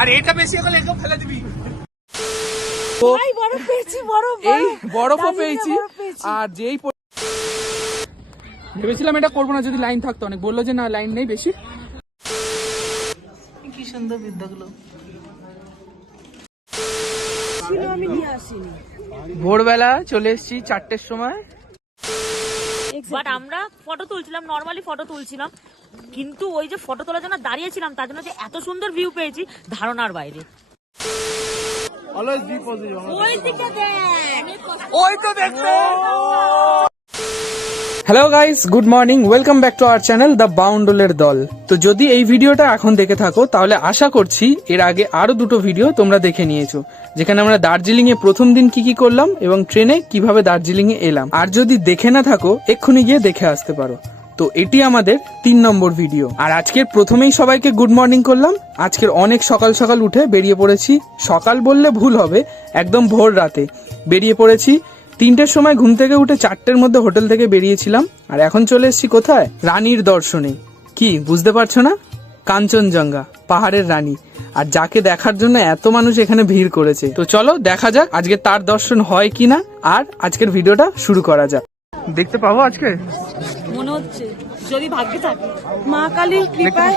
আর এটা বেশি হলে একে ফেলে দিবি। বরফ পেয়েছি বরফ এই বরফও পেয়েছি। আর যেই ভেবেছিলাম এটা করব না যদি লাইন থাকতো। অনেক বলল যে না লাইন নেই বেশি। কি সুন্দর বিদ্যাগুলো ছিল আমি নিয়ে আসিনি ভোরবেলা চলে এসেছি চারটের সময়। বাট আমরা ফটো তুলছিলাম নর্মালি ফটো তুলছিলাম। কিন্তু ওই যে ফটো তোলার জন্য দাঁড়িয়েছিলাম তার জন্য যে এত সুন্দর ভিউ পেয়েছি ধারণার বাইরে। ওই দিকে দেখ। ওই তো দেখতে! Hello guys good morning welcome back to our channel the বাউন্ডলের দল তো যদি এই ভিডিওটা এখন দেখে থাকো, তাহলে আশা করছি এর আগে আরও দুটো ভিডিও তোমরা দেখে নিয়েছো, যেখানে আমরা দার্জিলিং এ প্রথম দিন কি কি করলাম এবং ট্রেনে কীভাবে দার্জিলিং এ এলাম। আর যদি দেখে না থাকো, এক্ষুনি গিয়ে দেখে আসতে পারো। তো এটি আমাদের তিন নম্বর ভিডিও। আর আজকের প্রথমেই সবাইকে গুড মর্নিং করলাম। আজকের অনেক সকাল সকাল উঠে বেরিয়ে পড়েছি। সকাল বললে ভুল হবে, একদম ভোর রাতে। বেরিয়ে পড়েছি তিনটের সময় ঘুম থেকে উঠে চারটের মধ্যে হোটেল থেকে বেরিয়েছিলাম আর এখন চলে এসেছি কোথায় রানীর দর্শনে কি বুঝতে পারছ না কাঞ্চনজঙ্ঘা পাহাড়ের রানী আর যাকে দেখার জন্য এত মানুষ এখানে ভিড় করেছে তো চলো দেখা যাক আজকে তার দর্শন হয় কিনা আর আজকের ভিডিওটা শুরু করা যাক দেখতে পাবো আজকে মনে হচ্ছে যদি ভাগ্যে থাকে মা কালীর কৃপায়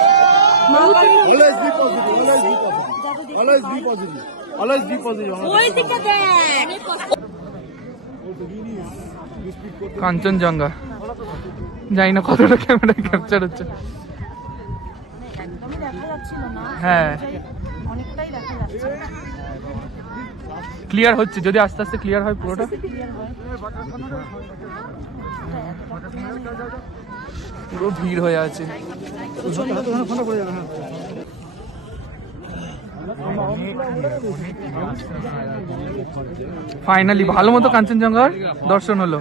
মা কালীর Always be positive. Always be positive. Always be positive. Always be positive. ওই দিকে দেখ কাঞ্চনজঙ্ঘা। জানি না কতটা ক্যামেরায় ক্যাপচার হচ্ছে। হ্যাঁ। ক্লিয়ার হচ্ছে যদি আস্তে আস্তে ক্লিয়ার হয় পুরোটা। পুরো ভিড় হয়ে আছে। ফাইনালি ভালো মতো কাঞ্চনজঙ্ঘার দর্শন হলো।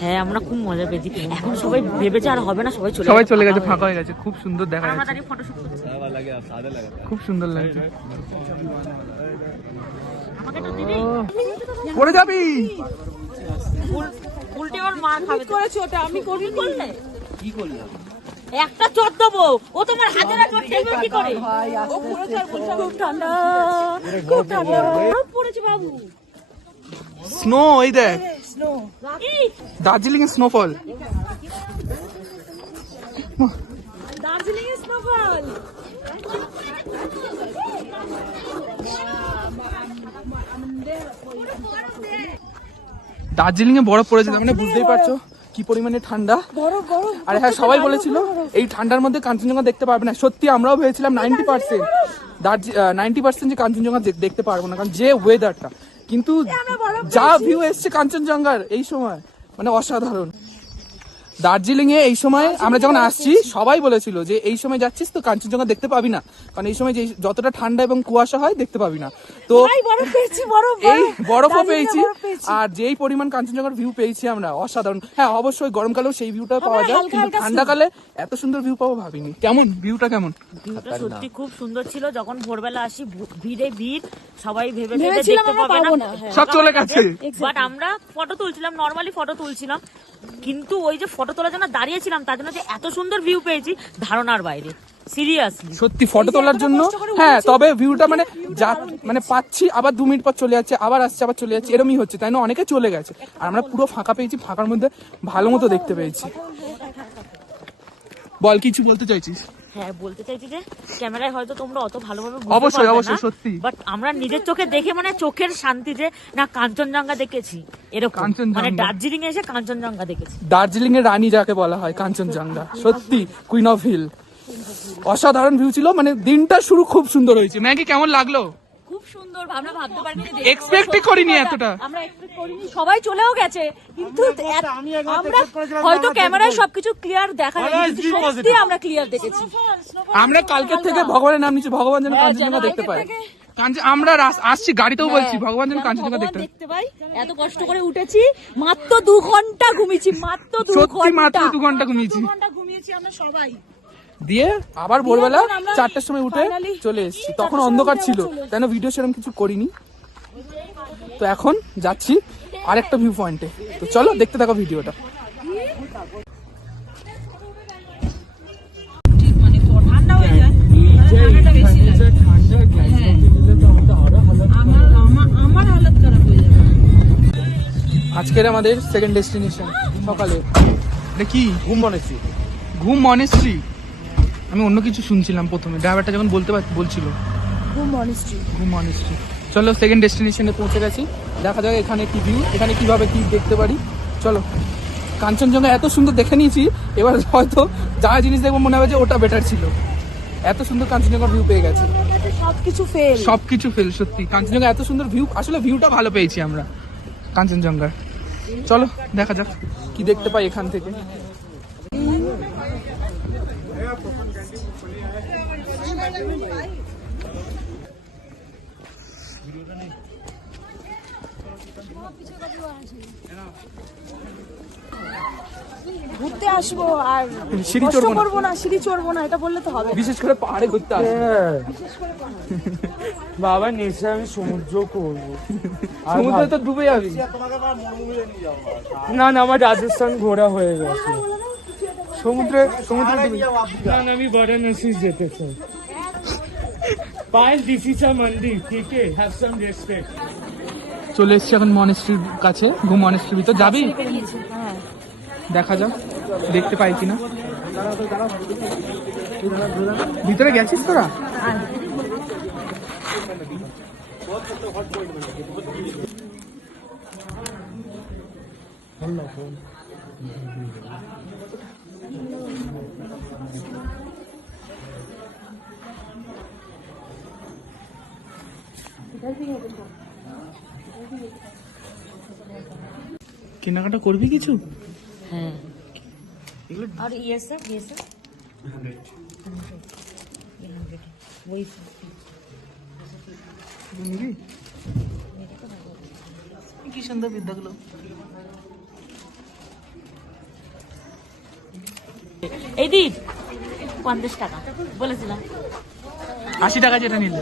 হ্যাঁ আমরা খুব মজা পেয়েছি। এখন সবাই ভেবেছে আর হবে না সবাই চলে সবাই চলে গেছে ফাঁকা হয়ে গেছে খুব সুন্দর দেখা যাচ্ছে। খুব সুন্দর লাগছে। আমাকে তো দিবি? ও, পড়ে যাবি? উল- উল্টে ওর মার খাবে। করেছি ওটা আমি করি করলে কি করলাম একটা চোট দেবো। ও তোমার হাজারা ঠেলবে কি করে? ও বলছে খুব ঠান্ডা খুব ঠান্ডা পড়েছে বাবু। স্নো এই দেখ। দার্জিলিং এ স্নোফল দার্জিলিং এর স্নোফল দার্জিলিং এ বরফ পড়েছে তার মানে বুঝতেই পারছ? কি পরিমাণে ঠান্ডা? আরে হ্যাঁ সবাই বলেছিল এই ঠান্ডার মধ্যে কাঞ্চনজঙ্ঘা দেখতে পারবে না। সত্যি আমরাও ভেবেছিলাম নাইনটি পার্সেন্ট দার্জি নাইনটি পার্সেন্ট যে কাঞ্চনজঙ্ঘা দেখতে পারব না কারণ যে ওয়েদারটা কিন্তু যা ভিউ এসছে কাঞ্চনজঙ্ঘার এই সময় মানে অসাধারণ। দার্জিলিং এ এই সময় আমরা যখন আসছি সবাই বলেছিল যে এই সময় যাচ্ছিস তো কাঞ্চনজঙ্ঘা দেখতে পাবি না। কারণ এই সময় যে যতটা ঠান্ডা এবং কুয়াশা হয় দেখতে পাবি না। তো এই বরফও পেয়েছি। আর যেই পরিমাণ কাঞ্চনজঙ্ঘার ভিউ পেয়েছি আমরা অসাধারণ। হ্যাঁ অবশ্যই গরমকালেও সেই ভিউটা পাওয়া যায় কিন্তু ঠান্ডাকালে এত সুন্দর ভিউ পাবো ভাবিনি। কেমন? ভিউটা কেমন? ভিউটা সত্যি খুব সুন্দর ছিল। যখন ভোরবেলা আসি ভিড়ে ভিড় সবাই ভেবে ভেবে দেখতে পাবে না। হ্যাঁ। সব চলে গেছে। বাট আমরা ফটো তুলছিলাম নর্মালি ফটো তুলছিলাম। কিন্তু ওই যে ফটো তোলার জন্য দাঁড়িয়েছিলাম তার জন্য যে এত সুন্দর ভিউ পেয়েছি ধারণার বাইরে। সিরিয়াসলি সত্যি ফটো তোলার জন্য? হ্যাঁ তবে ভিউটা মানে যা মানে পাচ্ছি আবার দু মিনিট পর চলে যাচ্ছে আবার আসছে আবার চলে যাচ্ছে এরমই হচ্ছে তাই না? অনেকে চলে গেছে। আর আমরা পুরো ফাঁকা পেয়েছি ফাঁকার মধ্যে ভালো মতো দেখতে পেয়েছি। বল কিছু বলতে চাইছিস? হ্যাঁ বলতে চাইছি যে ক্যামেরায় হয়তো তোমরা অত ভালোভাবে অবশ্যই, অবশ্যই, সত্যি। বাট আমরা নিজের চোখে দেখে মানে চোখের শান্তি যে না কাঞ্চনজঙ্ঘা দেখেছি এরকম। মানে দার্জিলিং এসে কাঞ্চনজঙ্ঘা দেখেছি। দার্জিলিং এর রানী যাকে বলা হয় কাঞ্চনজঙ্ঘা। সত্যি কুইন অফ হিল অসাধারণ ভিউ ছিল মানে দিনটা শুরু খুব সুন্দর হয়েছে। ম্যাগি কেমন লাগল? সুন্দর আমরা ভাবতে পারিনি এক্সপেক্টই করিনি এতটা। আমরা এক্সপেক্ট করিনি সবাই চলেও গেছে কিন্তু আমরা হয়তো ক্যামেরায় সবকিছু ক্লিয়ার দেখা সত্যি আমরা ক্লিয়ার দেখেছি। আমরা কালকের থেকে ভগবানের নাম নিচ্ছি ভগবান যেন কাঞ্চনজঙ্ঘা দেখতে পাই কাঞ্চ- আমরা আসছি গাড়িতেও বলছি ভগবান যেন কাঞ্চনজঙ্ঘা দেখতে দেখতে পাই। এত কষ্ট করে উঠেছি মাত্র দু ঘণ্টা ঘুমিয়েছি মাত্র দু সত্যি মাত্র ঘণ্টা দু ঘণ্টা ঘুমিয়েছি। দু ঘণ্টা ঘুমিয়েছি আমরা সবাই। দিয়ে আবার ভোরবেলা চারটার সময় উঠে চলে এসেছি। তখন অন্ধকার ছিল কেন ভিডিও সেরকম কিছু করিনি। তো এখন যাচ্ছি আরেকটা ভিউ পয়েন্টে তো চলো দেখতে থাকো ভিডিওটা আজকের আমাদের সেকেন্ড ডেস্টিনেশন সকালে। কি ঘুম মনে ঘুম মনেশ্রী আমি অন্য কিছু শুনছিলাম প্রথমে। ড্রাইভারটা যখন বলতে বলছিল। ঘুম ঘুম চলো সেকেন্ড ডেস্টিনেশনে পৌঁছে গেছি। দেখা যাক এখানে কি ভিউ এখানে কীভাবে কি দেখতে পারি। চলো। কাঞ্চনজঙ্ঘা এত সুন্দর দেখে নিয়েছি এবার হয়তো যা জিনিস দেখব মনে হবে যে ওটা বেটার ছিল। এত সুন্দর কাঞ্চনজঙ্ঘা ভিউ পেয়ে গেছি। সবকিছু ফেল সবকিছু ফেল সত্যি। কাঞ্চনজঙ্ঘা এত সুন্দর ভিউ আসলে ভিউটা ভালো পেয়েছি আমরা। কাঞ্চনজঙ্ঘার। চলো দেখা যাক কি দেখতে পাই এখান থেকে। ঘুরতে আসব আর সিঁড়ি চড়বো না। করব না সিঁড়ি চড়বো না এটা বললে তো হবে। বিশেষ করে পাহাড়ে ঘুরতে আসি বাবা নেশা আমি সমুদ্র করব। সমুদ্রে তো ডুবে যাবি। না না আমার রাজস্থান ঘোরা হয়ে গেছে। সমুদ্রে সমুদ্রে না না আমি বারাণসী যেতে চাই। ইজ আ মন্দির ঠিক আছে হ্যাভ সাম রেসপেক্ট চলে এসছি এখন মনেস্ট্রির কাছে ঘুম মনেস্ট্রির ভিতর। যাবি? দেখা যাক দেখতে পাই কিনা। ভিতরে গেছিস তোরা? কেনাকাটা করবি কিছু? হ্যাঁ। আর স্যার वही নিবি? কি সুন্দর বিদ্যাগুলো। এই দি পঞ্চাশ টাকা বলেছিলাম। আশি টাকা যেটা নিলে।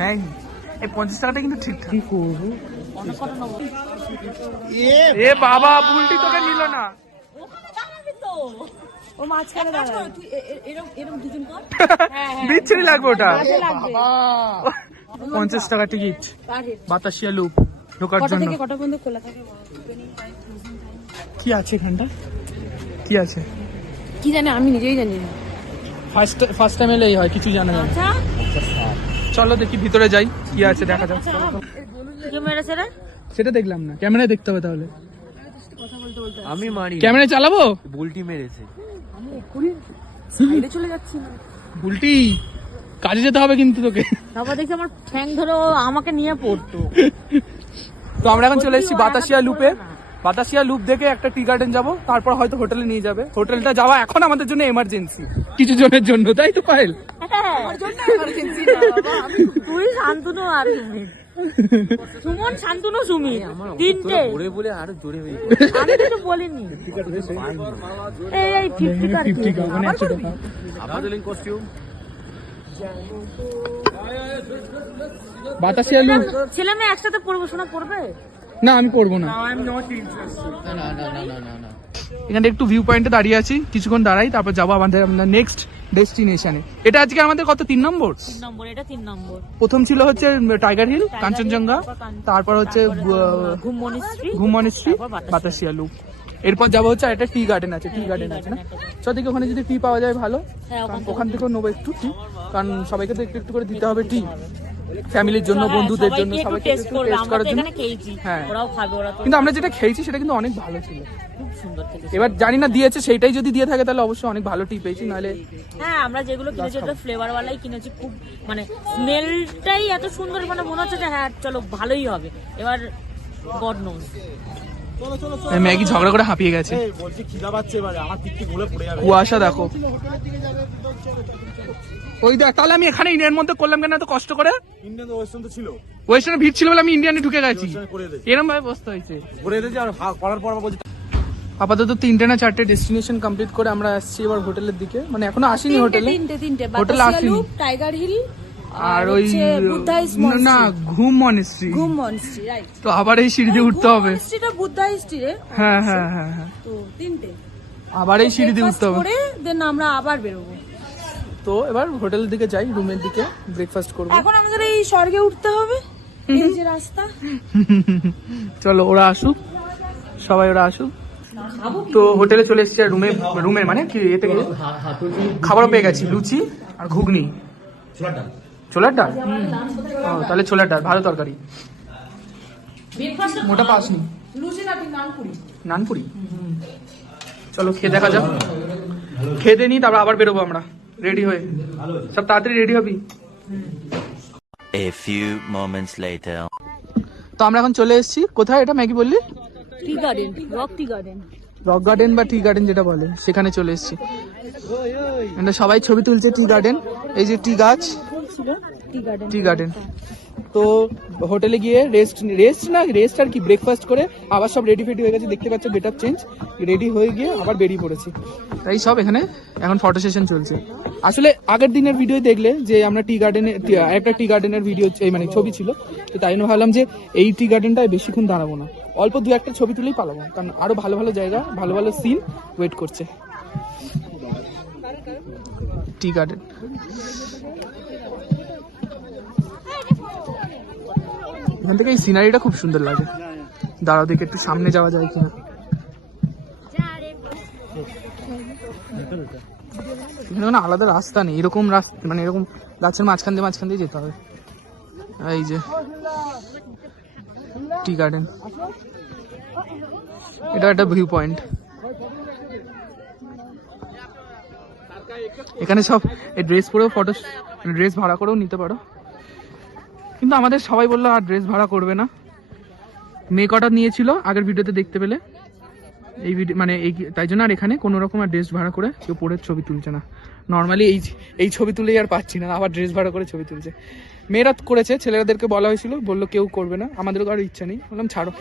নেই। এই পঞ্চাশ টাকাটা কিন্তু ঠিকঠাক এ বাবা বুলটি তোকে নিল না। ও মাঝখানে তুই দুজন কর বিচ্ছিরি লাগবে ওটা। পঞ্চাশ টাকা টিকিট। বাতাসিয়া লুপ ঢোকার জন্য। থেকে খোলা থাকে? কি আছে এখানটা? কি আছে? কি জানে? আমি নিজেই জানি না। ফার্স্ট ফার্স্ট টাইম এলেই হয় কিছু জানা যায় না। আচ্ছা। চলো দেখি ভিতরে যাই কি আছে দেখা যাক। মেরেছে রে সেটা দেখলাম না ক্যামেরায় দেখতে হবে তাহলে। আমি মারি ক্যামেরা চালাবো? বুলটি মেরেছে। সাইডে চলে যাচ্ছি না। বুলটি কাজে যেতে হবে কিন্তু তোকে। তারপর দেখছি আমার ঠ্যাং ধরে আমাকে নিয়ে পড়তো। তো আমরা এখন চলে এসেছি বাতাসিয়া লুপে। বাতাসিয়া লুপ দেখে একটা টি গার্ডেন যাব তারপর হয়তো হোটেলে নিয়ে যাবে। হোটেলটা যাওয়া এখন আমাদের জন্য এমার্জেন্সি কিছু জনের জন্য তাই তো পায়েল? তুই শান্তনু আর সুমন শান্তনু সুমিত তিনটে। বলে বলে আরও জোরে হয়ে আমি কিছু বলিনি। এই এই ফিফটি কার ফিফটি মানে একশো টাকা। আপাতলিং কস্টিউম বাতাসিয়া লুপ ছেলে মেয়ে একসাথে পড়ব শোনা পড়বে? না আমি পড়ব না। আই এম নট ইন্টারেস্টেড না না না না না না এখানে একটু ভিউ পয়েন্টে দাঁড়িয়ে আছি কিছুক্ষণ দাঁড়াই তারপর যাব আমাদের নেক্সট ডেস্টিনেশনে এটা আজকে আমাদের কত তিন নম্বর? তিন নম্বর এটা তিন নম্বর। প্রথম ছিল হচ্ছে টাইগার হিল কাঞ্চনজঙ্ঘা তারপর হচ্ছে ঘুম মনিস্ট্রি ঘুম মনিস্ট্রি তারপর বাতাসিয়া। লুপ। এরপর যাব হচ্ছে একটা টি গার্ডেন আছে টি গার্ডেন আছে না? দেখি ওখানে যদি টি পাওয়া যায় ভালো। হ্যাঁ, ওখান থেকেও নেব একটু টি কারণ সবাইকে তো একটু একটু করে দিতে হবে টি ফ্যামিলির জন্য বন্ধুদের জন্য হ্যাঁ, সবাইকে টেস্ট করার জন্য। হ্যাঁ। ওরাও খাবে ওরা কিন্তু আমরা যেটা খেয়েছি সেটা কিন্তু অনেক ভালো ছিল। খুব সুন্দর থেকে এবার জানি না দিয়েছে সেইটাই যদি দিয়ে থাকে তাহলে অবশ্যই অনেক ভালো টি পেয়েছি নাহলে হ্যাঁ আমরা যেগুলো কিনেছি ওটা ফ্লেভার ওয়ালাই কিনেছি খুব মানে স্মেলটাই এত সুন্দর মানে মনে হচ্ছে যে হ্যাঁ চলো ভালোই হবে। এবার গড নোজ ম্যাগি ঝগড়া করে হাঁপিয়ে গেছে। বলছি খিদা পাচ্ছে এবারে আমার টিকটি ঘুরে পড়ে যাবে। কুয়াশা দেখো। ওই দেখ তাহলে আমি এখানে ইন্ডিয়ার মধ্যে করলাম কেন এত কষ্ট করে? ইন্ডিয়ান তো ওয়েস্টার্ন তো ছিল। ওয়েস্টার্নে ভিড় ছিল বলে আমি ইন্ডিয়ানে ঢুকে গেছি। এরম ভাবে বসতে হয়েছে। ঘুরে দিয়েছে আর করার পর আবার বলছি আপাতত তিনটে না চারটে ডেস্টিনেশন কমপ্লিট করে আমরা আসছি এবার হোটেলের দিকে। মানে এখনও আসিনি হোটেলে। তিনটে তিনটে। হোটেলে আসিনি। টাইগার হিল আর ওই না ঘুম মনেস্ট্রি ঘুম মনস্ট্রি রাইট তো আবার এই সিঁড়ি দিয়ে উঠতে হবে। মনস্ট্রিটা বুদ্ধাইস্ট্রি রে। হ্যাঁ হ্যাঁ হ্যাঁ হ্যাঁ। তো তিনটে। আবার এই সিঁড়ি দিয়ে উঠতে হবে। দেন আমরা আবার বেরোবো। তো এবার হোটেলের দিকে যাই রুমের দিকে ব্রেকফাস্ট করব। এখন আমাদের এই স্বর্গে উঠতে হবে। এই যে রাস্তা। চলো ওরা আসুক। সবাই ওরা আসুক। তো হোটেলে চলে এসেছি আর রুমে রুমের মানে কি এতে গিয়ে খাবারও পেয়ে গেছি লুচি আর ঘুগনি। ছোলার ডাল। ও তাহলে ছোলার ডাল ভালো তরকারি। মোটা পাসনি নানপুরি। চলো খেয়ে দেখা যাক। খেয়ে দিয়ে নি তারপর আবার বেরোবো আমরা। রেডি হয়ে। সব তাড়াতাড়ি রেডি হবি। A few moments later. তো আমরা এখন চলে এসেছি। কোথায় এটা ম্যাগি বললি? Tea garden rock tea garden rock garden বা টি গার্ডেন যেটা বলে সেখানে চলে এসেছি। এটা সবাই ছবি তুলছে টি গার্ডেন এই যে টি গাছ। টি গার্ডেন টি গার্ডেন তো হোটেলে গিয়ে রেস্ট রেস্ট না রেস্ট আর কি ব্রেকফাস্ট করে আবার সব রেডি ফেডি হয়ে গেছে দেখতে পাচ্ছ বেটার চেঞ্জ রেডি হয়ে গিয়ে আবার বেরিয়ে পড়েছি। তাই সব এখানে এখন ফটো সেশন চলছে। আসলে আগের দিনের ভিডিও দেখলে যে আমরা টি গার্ডেনে একটা টি গার্ডেনের ভিডিও এই মানে ছবি ছিল তো তাই জন্য ভাবলাম যে এই টি গার্ডেনটায় বেশিক্ষণ দাঁড়াবো না। অল্প দু একটা ছবি তুলেই পালাবো কারণ আরও ভালো ভালো জায়গা ভালো ভালো সিন ওয়েট করছে। টি গার্ডেন এখান থেকে এই সিনারিটা খুব সুন্দর লাগে। দাঁড়াও, দেখে একটু সামনে যাওয়া যায় কিনা। এখানে কোনো আলাদা রাস্তা নেই, এরকম রাস্তা মানে এরকম গাছের মাঝখান দিয়ে মাঝখান দিয়ে যেতে হবে। এই যে টি গার্ডেন এটা একটা ভিউ পয়েন্ট এখানে সব ড্রেস পরেও ফটো ড্রেস ভাড়া করেও নিতে পারো। কিন্তু আমাদের সবাই বলল, আর ড্রেস ভাড়া করবে না। মেক অর্ডার নিয়েছিল আগের ভিডিওতে দেখতে পেলে। এই ভিডিও মানে এই তাই জন্য আর এখানে কোনো রকম আর ড্রেস ভাড়া করে কেউ পরে ছবি তুলছে না। নর্মালি এই এই ছবি তুলেই আর পাচ্ছি না, আবার ড্রেস ভাড়া করে ছবি তুলছে। মেয়েরা করেছে, ছেলেদেরকে বলা হয়েছিল, বলল কেউ করবে না, আমাদেরও কারও ইচ্ছা নেই। বললাম, ছাড়ো।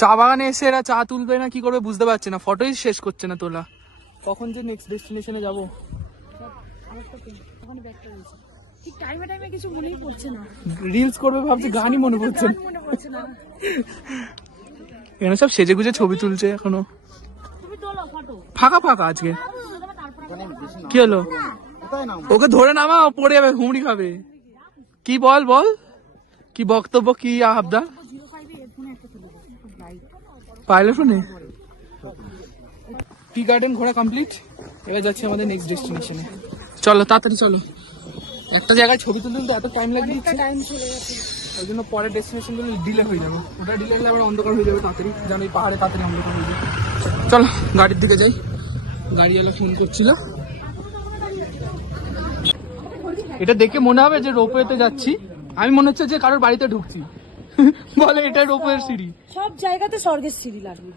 চা বাগানে এসে এরা চা তুলবে না, কি করবে বুঝতে পারছে না। ফটোই শেষ করছে না তোলা। কখন যে নেক্সট ডেস্টিনেশনে যাব? ঠিক টাইমে টাইমে কিছু মনেই পড়ছে না। রিলস করবে ভাবছে গানই মনে পড়ছে মনে পড়ছে না। এখানে সব সেজে গুজে ছবি তুলছে এখনও। ফাঁকা ফাঁকা আজকে। কি হলো? ওকে ধরে নামা ও পড়ে যাবে হুমড়ি খাবে। কি বল বল। কি বক্তব্য কি আবদা? পাইলে ফোনে? টি গার্ডেন ঘোরা কমপ্লিট এবার যাচ্ছে আমাদের নেক্সট ডেস্টিনেশনে চলো তাড়াতাড়ি চলো। একটা জায়গায় ছবি তুলতে তুলতে এত টাইম লাগে টাইম চলে গেছে। ওই জন্য পরের ডেস্টিনেশনগুলো ডিলে হয়ে যাবে। ওটা ডিলে হলে আবার অন্ধকার হয়ে যাবে তাড়াতাড়ি। যেন এই পাহাড়ে তাড়াতাড়ি অন্ধকার হয়ে যাবে চলো গাড়ির দিকে যাই। গাড়িওয়ালা ফোন করছিল। এটা দেখে মনে হবে যে রোপওয়েতে যাচ্ছি। আমি মনে হচ্ছে যে কারোর বাড়িতে ঢুকছি। বলে এটা রোপওয়ের সিঁড়ি। সব জায়গাতে স্বর্গের সিঁড়ি লাগবে।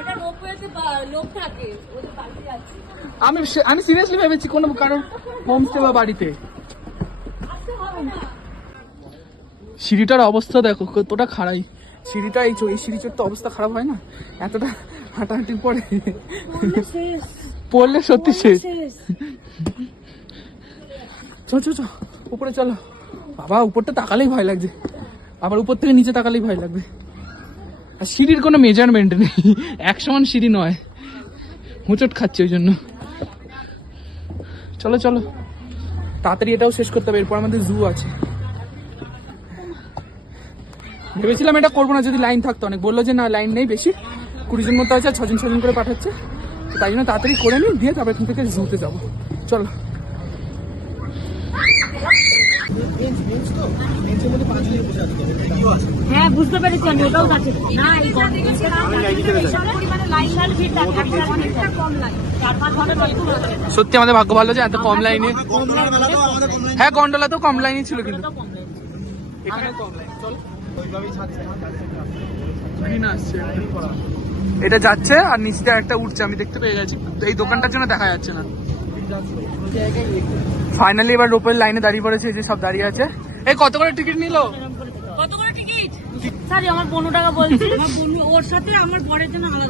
এটা রোপওয়েতে লোক থাকে ওদের বাড়িতে আছে। আমি আমি সিরিয়াসলি ভেবেছি কোনো কারোর হোমস্টে বা বাড়িতে। সিঁড়িটার অবস্থা দেখো কতটা খারাই সিঁড়িটা এই চ- এই সিঁড়ি চড়তে অবস্থা খারাপ হয় না? এতটা হাঁটাহাঁটির পরে। পড়লে সত্যি শেষ। শেষ। চো চো চো উপরে চলো। বাবা উপরটা তাকালেই ভয় লাগছে। আবার উপর থেকে নিচে তাকালেই ভয় লাগবে। আর সিঁড়ির কোনো মেজারমেন্ট নেই। এক সমান সিঁড়ি নয়। হোঁচট খাচ্ছে ওই জন্য। চলো চলো। তাড়াতাড়ি এটাও শেষ করতে হবে, এরপর আমাদের জু আছে। ভেবেছিলাম এটা করব না, যদি লাইন থাকতো অনেক। বলল যে না লাইন নেই বেশি। কুড়ি জন মতো আছে আর ছজন ছজন করে পাঠাচ্ছে। তাই জন্য তাড়াতাড়ি করে নিই, দিয়ে তারপর এখান থেকে জুতে যাব। চলো। হ্যাঁ বুঝতে পেরেছি আমি ওটাও যাচ্ছে না এই পরিমাণে লাইন লাইন ভিড় থাকে একটা কম লাইন। চার পাঁচ ঘণ্টা সত্যি আমাদের ভাগ্য ভালো যে এত কম লাইনে। হ্যাঁ গন্ডোলাতেও কম লাইনই ছিল কিন্তু। এটা যাচ্ছে আর নিচে একটা উঠছে আমি দেখতে পেয়ে গেছি। তো এই দোকানটার জন্য দেখা যাচ্ছে না। ফাইনালি এবার রোপের লাইনে দাঁড়িয়ে পড়েছে এই যে সব দাঁড়িয়ে আছে। এই কত করে টিকিট নিল? কত করে টিকিট স্যার আমার পনেরো টাকা বলছি। আমার বন্ধু ওর সাথে আমার পরের জন্য আলাদা